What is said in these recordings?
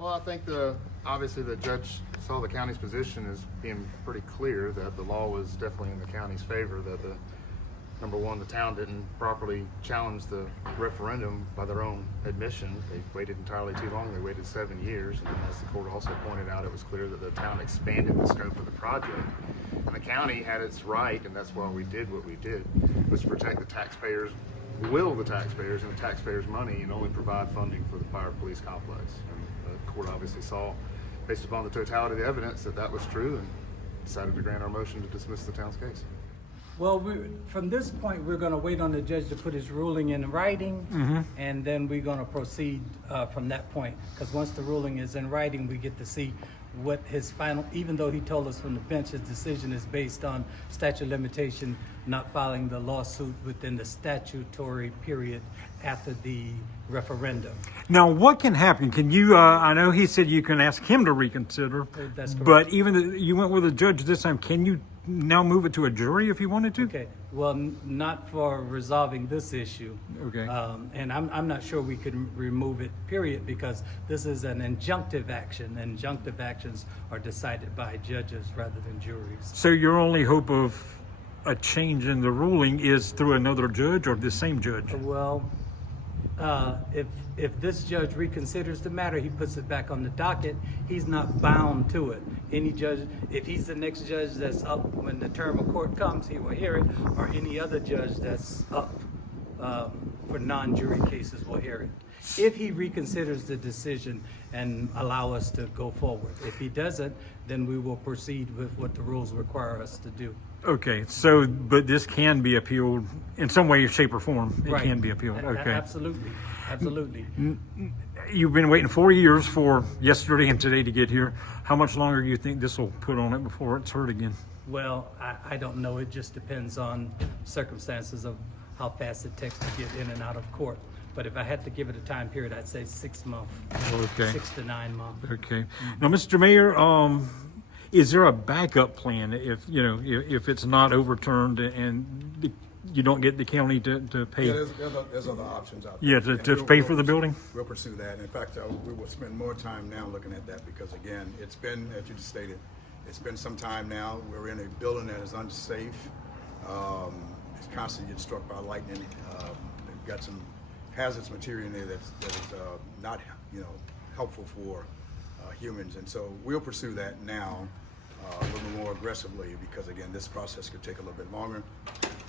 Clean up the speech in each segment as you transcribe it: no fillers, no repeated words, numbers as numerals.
Well, I think obviously the judge saw the county's position as being pretty clear that the law was definitely in the county's favor, that number one, the town didn't properly challenge the referendum by their own admission. They waited entirely too long. They waited 7 years. And as the court also pointed out, it was clear that the town expanded the scope of the project. And the county had its right, and that's why we did what we did, was to protect the taxpayers, will of the taxpayers, and the taxpayers' money, and only provide funding for the fire police complex. And the court obviously saw, based upon the totality of the evidence, that that was true, and decided to grant our motion to dismiss the town's case. Well, from this point, we're going to wait on the judge to put his ruling in writing, and then we're going to proceed from that point. Because once the ruling is in writing, we get to see what his final, even though he told us from the bench his decision is based on statute of limitation, not filing the lawsuit within the statutory period after the referendum. Now, what can happen? Can you, I know he said you can ask him to reconsider, That's correct. but even you went with a judge this time, can you now move it to a jury if you wanted to? Okay, well, not for resolving this issue. Okay. And I'm not sure we can remove it, period, because this is an injunctive action. Injunctive actions are decided by judges rather than juries. So your only hope of a change in the ruling is through another judge or the same judge? Well, if this judge reconsiders the matter, he puts it back on the docket, he's not bound to it. Any judge, if he's the next judge that's up when the term of court comes, he will hear it, or any other judge that's up for non-jury cases will hear it. If he reconsiders the decision and allow us to go forward. If he doesn't, then we will proceed with what the rules require us to do. Okay, so, but this can be appealed in some way, shape, or form. It Right. can be appealed. Okay. Absolutely, absolutely. You've been waiting 4 years for yesterday and today to get here. How much longer do you think this will put on it before it's heard again? Well, I don't know. It just depends on circumstances of how fast it takes to get in and out of court. But if I had to give it a time period, I'd say 6 months. Okay. 6 to 9 months. Okay. Now, Mr. Mayor, is there a backup plan if it's not overturned and you don't get the county to pay? Yeah, there's other options out there. Yeah, And to pay for the building? We'll pursue that. In fact, we will spend more time now looking at that because, again, it's been, as you just stated, it's been some time now. We're in a building that is unsafe. It's constantly getting struck by lightning. They've got some hazardous material in there that is not, helpful for humans. And so we'll pursue that now a little more aggressively because, again, this process could take a little bit longer,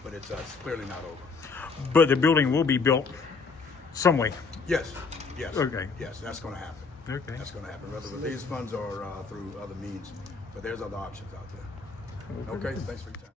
but it's clearly not over. But the building will be built some way. Yes. Okay. Yes, that's going to happen. Okay. That's going to happen, whether with these funds or through other means. But there's other options out there. Okay, thanks for your time.